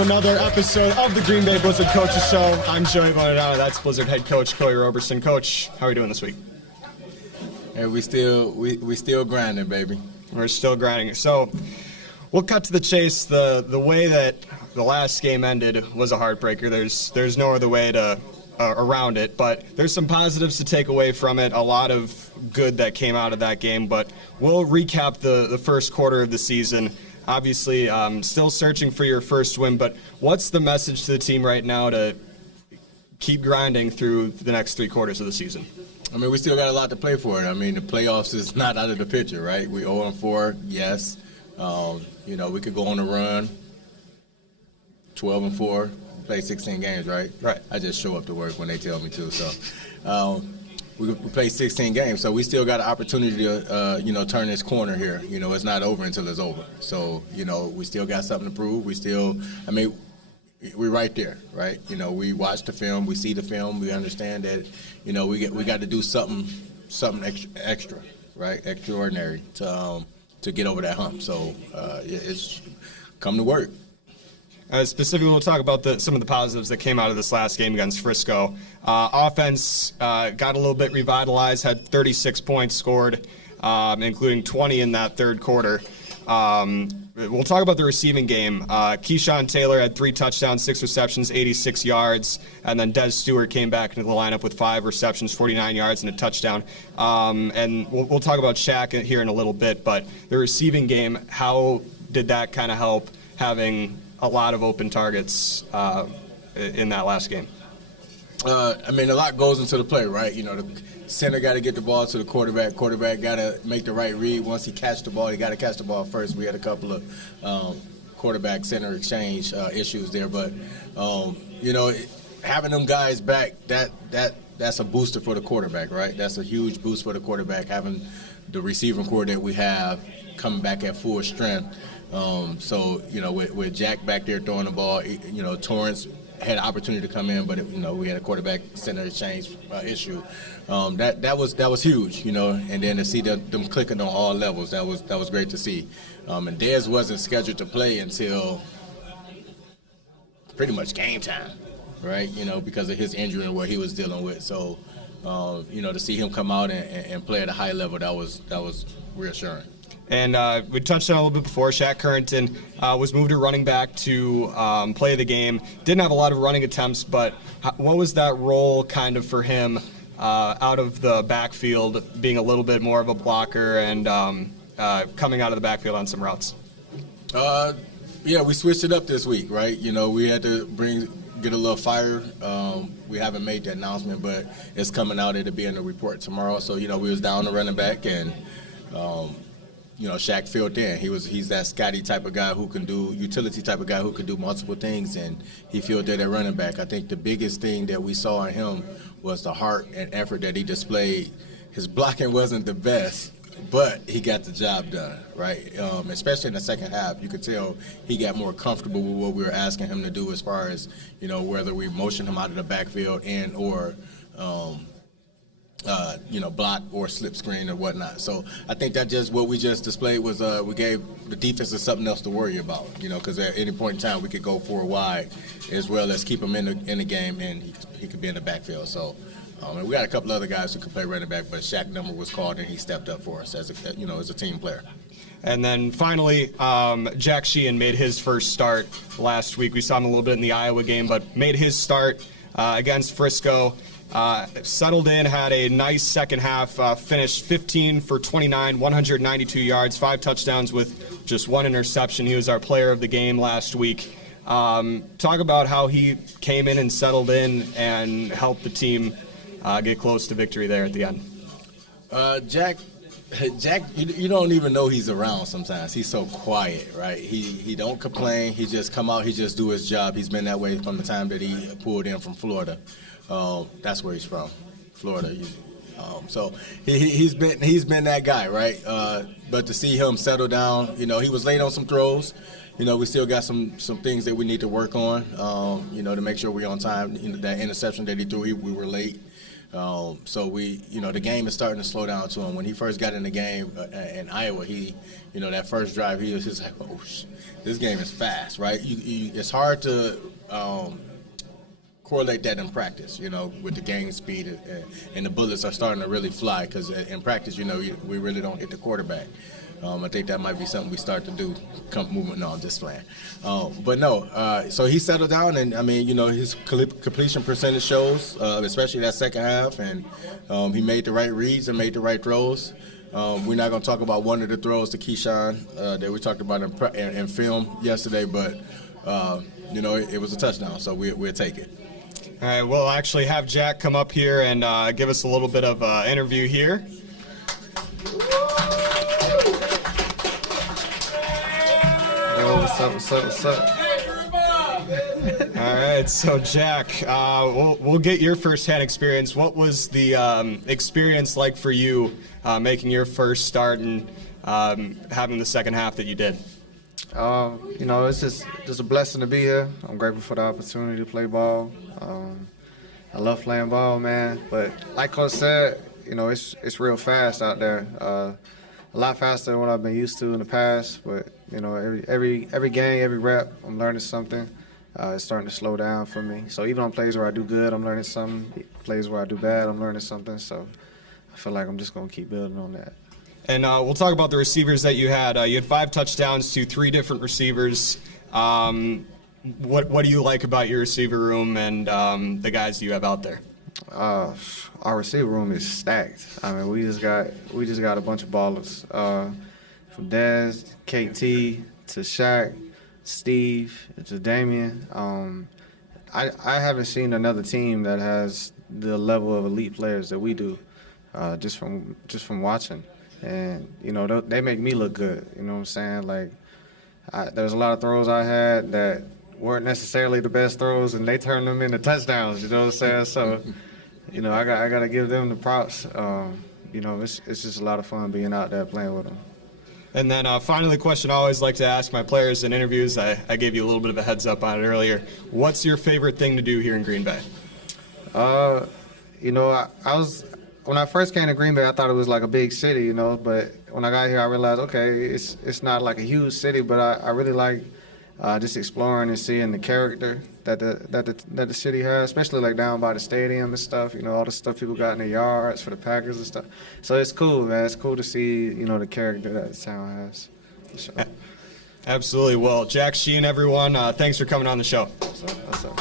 to another episode of the Green Bay Blizzard Coaches Show. I'm Joey Bonadonna. That's Blizzard head coach Cody Roberson. Coach, how are we doing this week? Hey, we still grinding, baby. We're still grinding. So we'll cut to the chase. The way that the last game ended was a heartbreaker. There's no other way to around it, but there's some positives to take away from it. A lot of good that came out of that game, but we'll recap the first quarter of the season. Obviously, still searching for your first win, but what's the message to the team right now to keep grinding through the next 3 quarters of the season? I mean, we still got a lot to play for. I mean, the playoffs is not out of the picture, right? We 0-4, yes. We could go on a run, 12-4, play 16 games, right? Right. I just show up to work when they tell me to. So we play 16 games, so we still got an opportunity to, turn this corner here. It's not over until it's over. So, we still got something to prove. We're right there, right? We watch the film, we see the film, we understand that, we got to do something extra, right? Extraordinary to get over that hump. So it's come to work. Specifically, we'll talk about some of the positives that came out of this last game against Frisco. Offense got a little bit revitalized, had 36 points scored, including 20 in that third quarter. We'll talk about the receiving game. Keyshawn Taylor had 3 touchdowns, 6 receptions, 86 yards, and then Des Stewart came back into the lineup with 5 receptions, 49 yards, and a touchdown. And we'll talk about Shaq here in a little bit, but the receiving game, how did that kind of help having a lot of open targets in that last game? A lot goes into the play, right? The center got to get the ball to the quarterback. Quarterback got to make the right read. Once he catch the ball, he got to catch the ball first. We had a couple of quarterback-center exchange issues there. But, having them guys back, that's a booster for the quarterback, right? That's a huge boost for the quarterback, having the receiving core that we have coming back at full strength. With Jack back there throwing the ball, Torrance had an opportunity to come in, but we had a quarterback center exchange issue. That was huge, and then to see them clicking on all levels, that was great to see. And Dez wasn't scheduled to play until pretty much game time, right? Because of his injury and what he was dealing with. So, to see him come out and play at a high level, that was reassuring. And we touched on it a little bit before. Shaq Currington was moved to running back to play the game. Didn't have a lot of running attempts, but what was that role kind of for him out of the backfield, being a little bit more of a blocker and coming out of the backfield on some routes? We switched it up this week, right? We had to get a little fire. We haven't made the announcement, but it's coming out. It'll be in the report tomorrow. So, we was down to running back, and Shaq filled in. He's that Scotty type of guy who can do utility type of guy who can do multiple things, and he filled in at running back. I think the biggest thing that we saw in him was the heart and effort that he displayed. His blocking wasn't the best, but he got the job done, right? Especially in the second half, you could tell he got more comfortable with what we were asking him to do as far as, whether we motioned him out of the backfield and or block or slip screen or whatnot. So I think that just what we just displayed was we gave the defense something else to worry about, because at any point in time we could go 4 wide as well as keep him in the game, and he could be in the backfield. So and we got a couple other guys who could play running back, but Shaq number was called and he stepped up for us as a team player. And then finally, Jack Sheehan made his first start last week. We saw him a little bit in the Iowa game, but made his start against Frisco. Settled in, had a nice second half, finished 15 for 29, 192 yards, 5 touchdowns with just 1 interception. He was our player of the game last week. Talk about how he came in and settled in and helped the team get close to victory there at the end. Jack, you don't even know he's around sometimes. He's so quiet, right? He don't complain. He just come out. He just do his job. He's been that way from the time that he pulled in from Florida. That's where he's from, Florida. So he's been that guy, right? But to see him settle down, he was late on some throws. We still got some things that we need to work on, to make sure we're on time. That interception that he threw, we were late. So the game is starting to slow down to him. When he first got in the game in Iowa, that first drive, he was just like, oh, this game is fast, right? It's hard to correlate that in practice, with the game speed, and the bullets are starting to really fly because in practice, we really don't hit the quarterback. I think that might be something we start to do. Moving on, just playing. But no, so he settled down, and his completion percentage shows, especially that second half, and he made the right reads and made the right throws. We're not going to talk about one of the throws to Keyshawn that we talked about in film yesterday, but it was a touchdown, so we'll take it. All right, we'll actually have Jack come up here and give us a little bit of interview here. What's up? All right, so Jack, we'll get your firsthand experience. What was the experience like for you making your first start and having the second half that you did? It's just a blessing to be here. I'm grateful for the opportunity to play ball. I love playing ball, man. But like Coach said, it's real fast out there. A lot faster than what I've been used to in the past. But every game, every rep, I'm learning something. It's starting to slow down for me. So even on plays where I do good, I'm learning something. Plays where I do bad, I'm learning something. So I feel like I'm just gonna keep building on that. And we'll talk about the receivers that you had. You had 5 touchdowns to 3 different receivers. What do you like about your receiver room and the guys you have out there? Our receiver room is stacked. I mean, we just got a bunch of ballers. From Dez, KT to Shaq, Steve to Damian. I haven't seen another team that has the level of elite players that we do, just from watching. And they make me look good. You know what I'm saying? Like, there's a lot of throws I had that weren't necessarily the best throws, and they turned them into touchdowns. You know what I'm saying? So, I got to give them the props. It's just a lot of fun being out there playing with them. And then finally, the question I always like to ask my players in interviews, I gave you a little bit of a heads up on it earlier. What's your favorite thing to do here in Green Bay? When I first came to Green Bay, I thought it was like a big city, but when I got here, I realized, okay, it's not like a huge city, but I really like just exploring and seeing the character that the city has, especially like down by the stadium and stuff, all the stuff people got in their yards for the Packers and stuff. So it's cool, man. It's cool to see, the character that the town has. Sure. Absolutely. Well, Jack Sheen, everyone, thanks for coming on the show. What's up?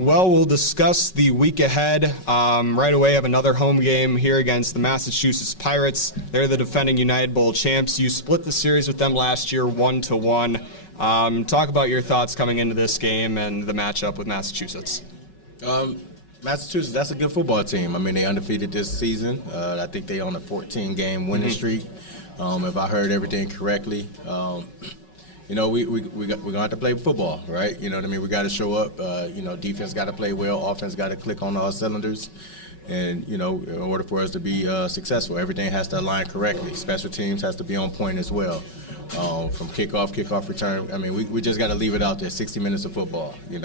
Well, we'll discuss the week ahead. Right away, I have another home game here against the Massachusetts Pirates. They're the defending United Bowl champs. You split the series with them last year 1-1. Talk about your thoughts coming into this game and the matchup with Massachusetts. Massachusetts, that's a good football team. I mean, they undefeated this season. I think they on a 14-game winning streak, if I heard everything correctly. We're going to have to play football, right? You know what I mean? We got to show up. Defense got to play well. Offense got to click on all cylinders. And, in order for us to be successful, everything has to align correctly. Special teams has to be on point as well. From kickoff return. I mean, we just got to leave it out there, 60 minutes of football, and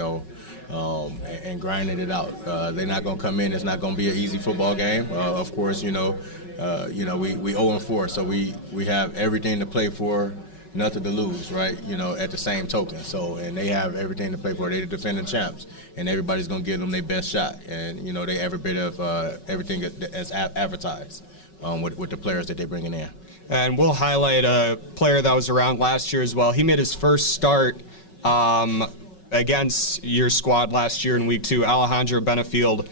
grinding it out. They're not going to come in. It's not going to be an easy football game. Of course, we 0-4, so we have everything to play for. Nothing to lose, right? At the same token. So, and they have everything to play for. They're the defending champs, and everybody's gonna give them their best shot. And they every bit of everything as advertised with the players that they're bringing in. And we'll highlight a player that was around last year as well. He made his first start against your squad last year in Week 2. Alejandro Benefield,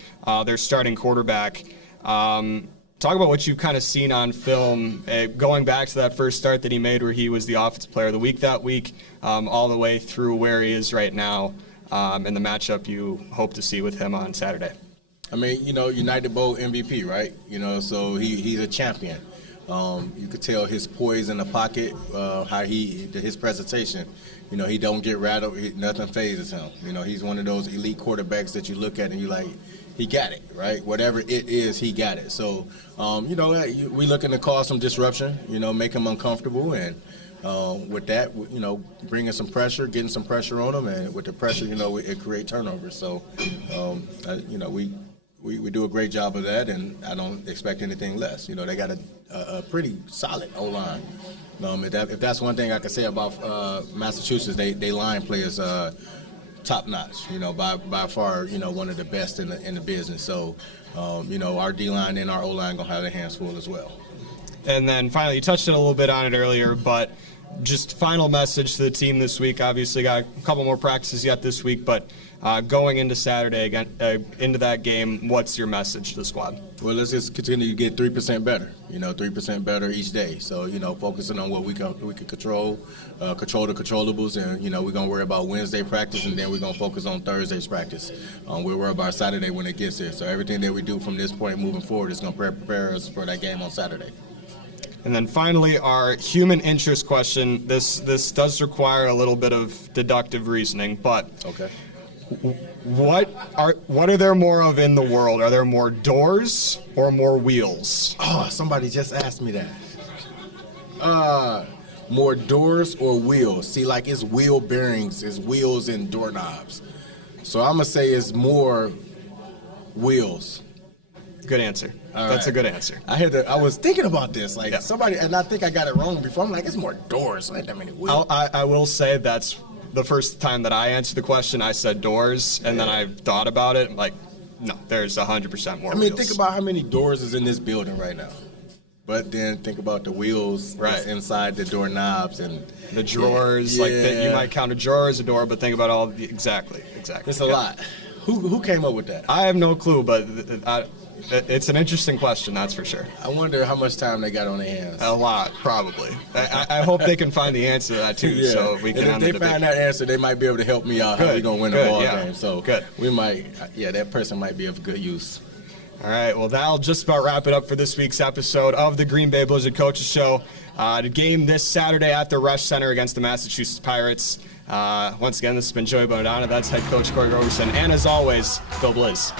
their starting quarterback. Talk about what you've kind of seen on film, going back to that first start that he made where he was the offensive player of the week that week, all the way through where he is right now, and the matchup you hope to see with him on Saturday. I mean, United Bowl MVP, right? So he's a champion. You could tell his poise in the pocket, how his presentation. He don't get rattled. Nothing phases him. He's one of those elite quarterbacks that you look at and you like, he got it, right? Whatever it is, he got it. So, we looking to cause some disruption, make him uncomfortable, and with that, bringing some pressure, getting some pressure on them, and with the pressure, it creates turnovers. So, we do a great job of that, and I don't expect anything less. They got a pretty solid O-line. If that's one thing I can say about Massachusetts, they line play is top notch. By far, one of the best in the business. So, our D-line and our O-line gonna have their hands full as well. And then finally, you touched a little bit on it earlier, but just final message to the team this week. Obviously, got a couple more practices yet this week, but going into Saturday again, into that game, what's your message to the squad? Well, let's just continue to get 3% better. 3% better each day. So, focusing on what we can control the controllables, and we're gonna worry about Wednesday practice, and then we're gonna focus on Thursday's practice. We'll worry about Saturday when it gets here. So everything that we do from this point moving forward is gonna prepare us for that game on Saturday. And then finally, our human interest question. This does require a little bit of deductive reasoning, but okay. What are there more of in the world? Are there more doors or more wheels? Oh, somebody just asked me that. More doors or wheels? See, like it's wheel bearings, it's wheels and doorknobs. So I'm gonna say it's more wheels. Good answer. All That's right. a good answer. I was thinking about this, Yeah. somebody, and I think I got it wrong before. I'm like, it's more doors, not that many wheels. I will say that's the first time that I answered the question. I said doors, and then I thought about it. Like, no, there's 100% more. I mean, wheels. think about how many doors is in this building right now. But then think about the wheels that's inside the doorknobs and the drawers. Yeah. Like you might count a drawer as a door, but think about all the exactly. It's a lot. Who came up with that? I have no clue, but it's an interesting question, that's for sure. I wonder how much time they got on their hands. A lot, probably. I hope they can find the answer to that too, so we can. And if they find that answer, they might be able to help me out. How we gonna win the ball game? So we might. Yeah, that person might be of good use. All right, well, that'll just about wrap it up for this week's episode of the Green Bay Blizzard Coaches Show. The game this Saturday at the Rush Center against the Massachusetts Pirates. Once again, this has been Joey Bonadonna. That's head coach Corey Roberson. And as always, go Blizz.